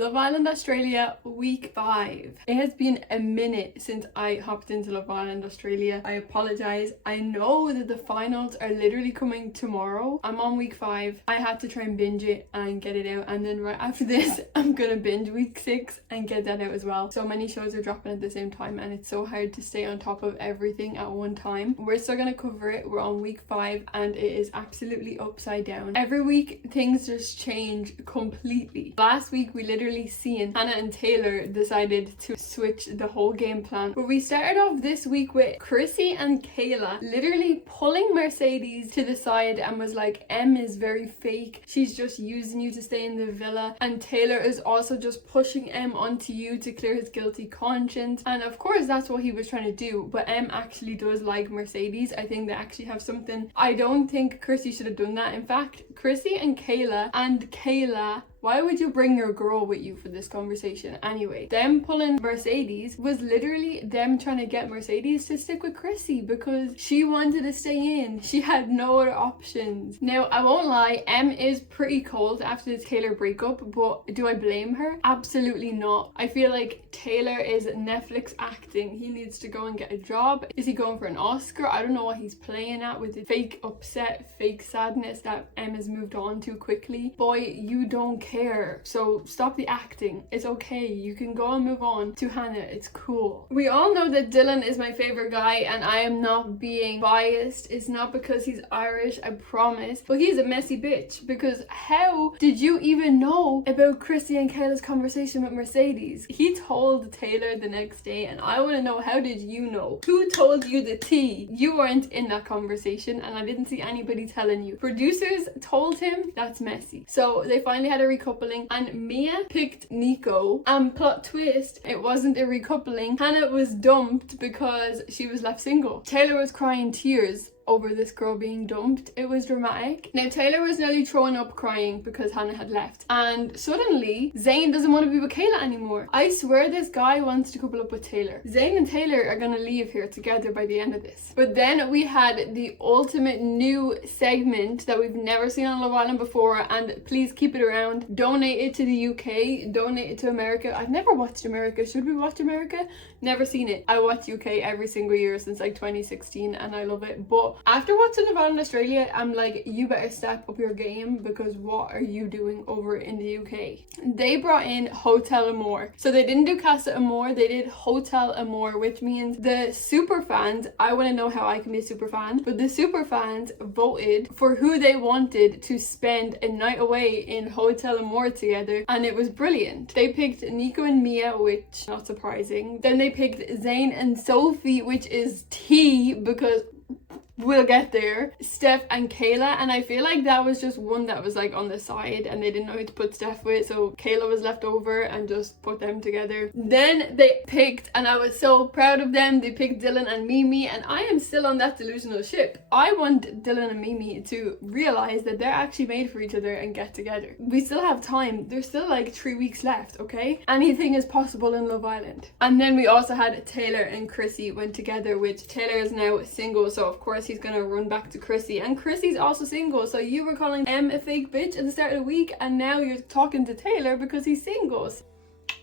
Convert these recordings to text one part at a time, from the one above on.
Love Island Australia week 5. It has been a minute since I hopped into Love Island Australia. I apologize. I know that the finals are literally coming tomorrow. I'm on week 5. I had to try and binge it and get it out, and then right after this I'm gonna binge week 6 and get that out as well. So many shows are dropping at the same time and it's so hard to stay on top of everything at one time. We're still gonna cover it. We're on week 5 and it is absolutely upside down. Every week things just change completely. Last week we literally seen Hannah and Taylor decided to switch the whole game plan, but we started off this week with Chrissy and Kayla literally pulling Mercedes to the side and was like, Em is very fake, she's just using you to stay in the villa, and Taylor is also just pushing Em onto you to clear his guilty conscience. And of course that's what he was trying to do, but Em actually does like Mercedes. I think they actually have something. I don't think Chrissy should have done that. In fact, Chrissy and Kayla, why would you bring your girl with you for this conversation? Anyway, them pulling Mercedes was literally them trying to get Mercedes to stick with Chrissy because she wanted to stay in. She had no other options. Now, I won't lie, Em is pretty cold after the Taylor breakup, but do I blame her? Absolutely not. I feel like Taylor is Netflix acting. He needs to go and get a job. Is he going for an Oscar? I don't know what he's playing at with the fake upset, fake sadness that Em has moved on too quickly. Boy, you don't care, so stop the acting. It's okay, you can go and move on to Hannah. It's cool. We all know that Dylan is my favorite guy, and I am not being biased. It's not because he's Irish, I promise, but he's a messy bitch. Because how did you even know about Chrissy and Kayla's conversation with Mercedes? He told Taylor the next day, and I want to know, how did you know? Who told you the tea? You weren't in that conversation, and I didn't see anybody telling you. Producers told him. That's messy. So they finally had a recoupling, and Mia picked Nico, and plot twist, it wasn't a recoupling. Hannah was dumped because she was left single. Taylor was crying tears over this girl being dumped. It was dramatic. Now Taylor was nearly throwing up crying because Hannah had left, and suddenly Zayn doesn't want to be with Kayla anymore. I swear this guy wants to couple up with Taylor. Zayn and Taylor are gonna leave here together by the end of this. But then we had the ultimate new segment that we've never seen on Love Island before, and please keep it around. Donate it to the UK, donate it to America. I've never watched America. Should we watch America? Never seen it. I watch UK every single year since like 2016 and I love it. But after watching Love Island Australia, I'm like, you better step up your game, because what are you doing over in the UK? They brought in Hotel Amor. So they didn't do Casa Amor, they did Hotel Amor, which means the super fans, I want to know how I can be a super fan, but the super fans voted for who they wanted to spend a night away in Hotel Amor together, and it was brilliant. They picked Nico and Mia, which not surprising. Then they picked Zayn and Sophie, which is tea, because we'll get there. Steph and Kayla, and I feel like that was just one that was like on the side and they didn't know who to put Steph with, so Kayla was left over and just put them together. Then they picked, and I was so proud of them, they picked Dylan and Mimi, and I am still on that delusional ship. I want Dylan and Mimi to realize that they're actually made for each other and get together. We still have time. There's still like 3 weeks left, okay? Anything is possible in Love Island. And then we also had Taylor and Chrissy went together, which Taylor is now single, so of course he's gonna run back to Chrissy, and Chrissy's also single. So you were calling Em a fake bitch at the start of the week, and now you're talking to Taylor because he's single.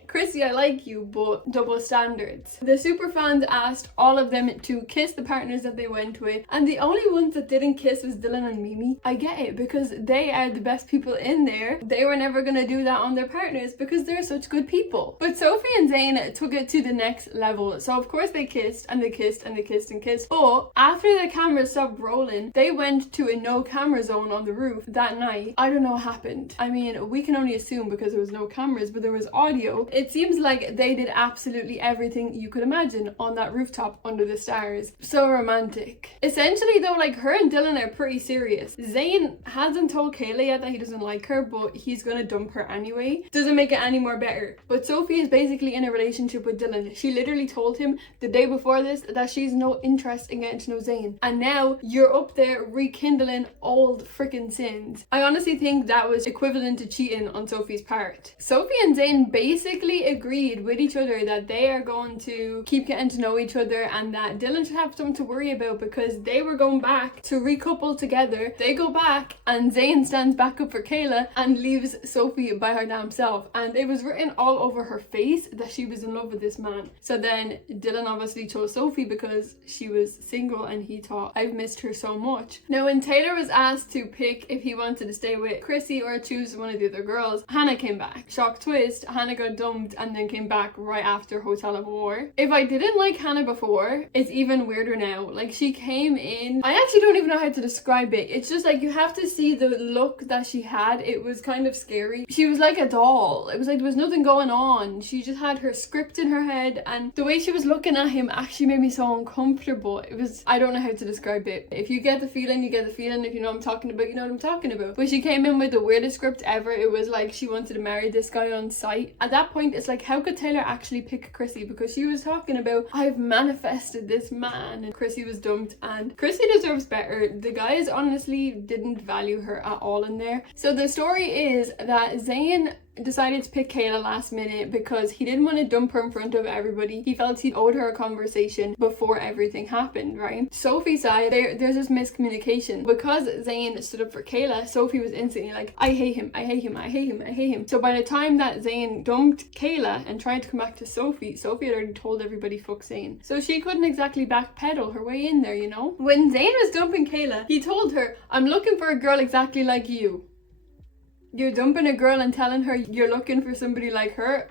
Chrissy, I like you, but double standards. The super fans asked all of them to kiss the partners that they went with, and the only ones that didn't kiss was Dylan and Mimi. I get it, because they are the best people in there. They were never gonna do that on their partners because they're such good people. But Sophie and Zayn took it to the next level. So of course they kissed and they kissed and they kissed and kissed. But after the cameras stopped rolling, they went to a no camera zone on the roof that night. I don't know what happened. I mean, we can only assume because there was no cameras, but there was audio. It seems like they did absolutely everything you could imagine on that rooftop under the stars. So romantic. Essentially though, like, her and Dylan are pretty serious. Zayn hasn't told Kayla yet that he doesn't like her, but he's gonna dump her anyway. Doesn't make it any more better. But Sophie is basically in a relationship with Dylan. She literally told him the day before this that she's no interest in getting to know Zayn. And now you're up there rekindling old freaking sins. I honestly think that was equivalent to cheating on Sophie's part. Sophie and Zayn basically basically agreed with each other that they are going to keep getting to know each other and that Dylan should have something to worry about because they were going back to recouple together. They go back and Zayn stands back up for Kayla and leaves Sophie by her damn self, and it was written all over her face that she was in love with this man. So then Dylan obviously chose Sophie because she was single and he thought, I've missed her so much. Now when Taylor was asked to pick if he wanted to stay with Chrissy or choose one of the other girls, Hannah came back. Shock twist, Hannah got dumped and then came back right after Hotel of Amor. If I didn't like Hannah before, it's even weirder now. Like, she came in, I actually don't even know how to describe it. It's just like, you have to see the look that she had. It was kind of scary. She was like a doll. It was like there was nothing going on. She just had her script in her head, and the way she was looking at him actually made me so uncomfortable. It was, I don't know how to describe it. If you get the feeling, you get the feeling. If you know what I'm talking about, you know what I'm talking about. But she came in with the weirdest script ever. It was like she wanted to marry this guy on sight. At that point, it's like, how could Taylor actually pick Chrissy? Because she was talking about, I've manifested this man, and Chrissy was dumped, and Chrissy deserves better. The guys honestly didn't value her at all in there. So the story is that Zayn decided to pick Kayla last minute because he didn't want to dump her in front of everybody. He felt he owed her a conversation before everything happened, right? Sophie's side, there's this miscommunication. Because Zayn stood up for Kayla, Sophie was instantly like, I hate him, I hate him, I hate him, I hate him. So by the time that Zayn dumped Kayla and tried to come back to Sophie, Sophie had already told everybody fuck Zayn. So she couldn't exactly backpedal her way in there, you know? When Zayn was dumping Kayla, he told her, I'm looking for a girl exactly like you. You're dumping a girl and telling her you're looking for somebody like her?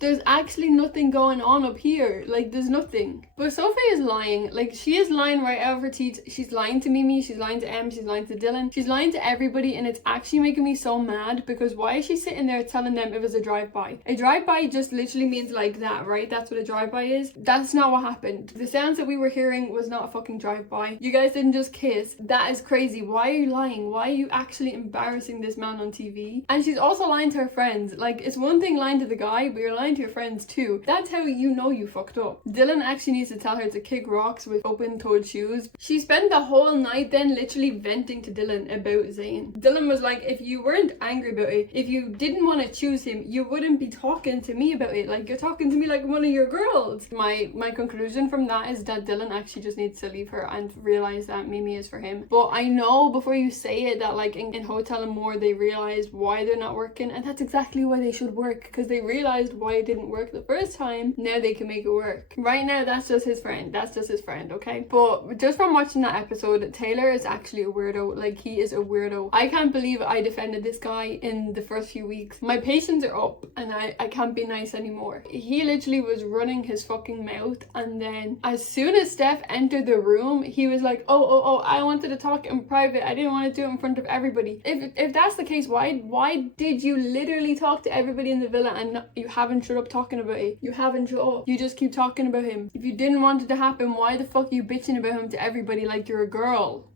There's actually nothing going on up here. Like, there's nothing. But Sophie is lying. Like, she is lying right out of her teeth. She's lying to Mimi, she's lying to Em, she's lying to Dylan, she's lying to everybody, and it's actually making me so mad because why is she sitting there telling them it was a drive-by? A drive-by just literally means like that, right? That's what a drive-by is. That's not what happened. The sounds that we were hearing was not a fucking drive-by. You guys didn't just kiss. That is crazy. Why are you lying? Why are you actually embarrassing this man on TV? And she's also lying to her friends. Like, it's one thing lying to the guy, but you're lying to your friends too. That's how you know you fucked up. Dylan actually needs to tell her to kick rocks with open-toed shoes. She spent the whole night then literally venting to Dylan about Zayn. Dylan was like, if you weren't angry about it, if you didn't want to choose him, you wouldn't be talking to me about it. Like, you're talking to me like one of your girls. My conclusion from that is that Dylan actually just needs to leave her and realize that Mimi is for him. But I know before you say it that like in Hotel and More they realized why they're not working, and that's exactly why they should work, because they realized why it didn't work the first time. Now they can make it work. Right now that's just his friend. That's just his friend, okay? But just from watching that episode, Taylor is actually a weirdo. Like, he is a weirdo. I can't believe I defended this guy in the first few weeks. My patience are up and I can't be nice anymore. He literally was running his fucking mouth, and then as soon as Steph entered the room, he was like, oh, I wanted to talk in private. I didn't want to do it in front of everybody. If that's the case, why did you literally talk to everybody in the villa and you haven't shut up talking about it? You haven't shut up. You just keep talking about him. If you didn't want it to happen, why the fuck are you bitching about him to everybody like you're a girl?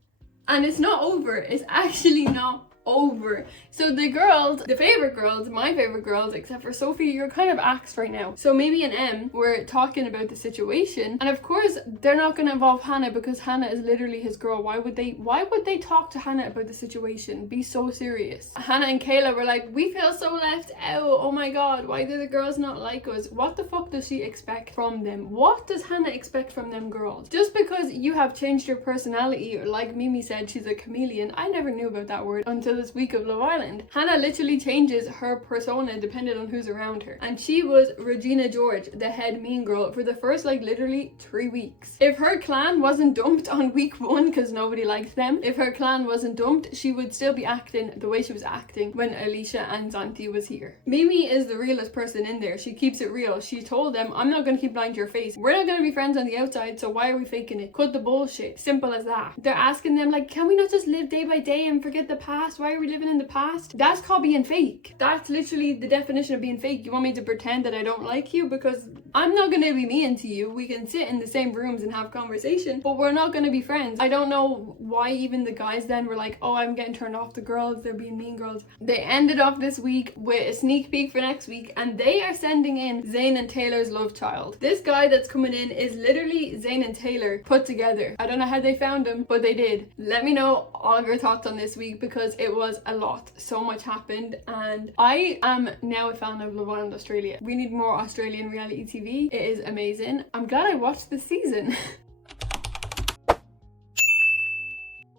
And it's not over. It's actually not over. So the girls, the favorite girls, my favorite girls, except for Sophie, you're kind of axed right now. So Mimi and Em were talking about the situation, and of course they're not going to involve Hannah because Hannah is literally his girl. Why would they talk to Hannah about the situation? Be so serious. Hannah and Kayla were like, we feel so left out. Oh my god, why do the girls not like us? What the fuck does she expect from them? What does Hannah expect from them girls? Just because you have changed your personality, or like Mimi said, she's a chameleon. I never knew about that word until this week of Love Island. Hannah literally changes her persona depending on who's around her, and she was Regina George, the head mean girl, for the first like literally 3 weeks. If her clan wasn't dumped on week 1 because nobody liked them, if her clan wasn't dumped, she would still be acting the way she was acting when Alicia and Zanti was here. Mimi is the realest person in there. She keeps it real. She told them, I'm not going to keep lying to your face. We're not going to be friends on the outside, so why are we faking it? Cut the bullshit. Simple as that. They're asking them like, can we not just live day by day and forget the past? Why are we living in the past? That's called being fake. That's literally the definition of being fake. You want me to pretend that I don't like you? Because I'm not going to be mean to you. We can sit in the same rooms and have conversation, but we're not going to be friends. I don't know why even the guys then were like, oh, I'm getting turned off the girls, they're being mean girls. They ended off this week with a sneak peek for next week, and they are sending in Zayn and Taylor's love child. This guy that's coming in is literally Zayn and Taylor put together. I don't know how they found him, but they did. Let me know all of your thoughts on this week, because it It was a lot. So much happened, and I am now a fan of Love Island Australia. We need more Australian reality TV. It is amazing. I'm glad I watched this season.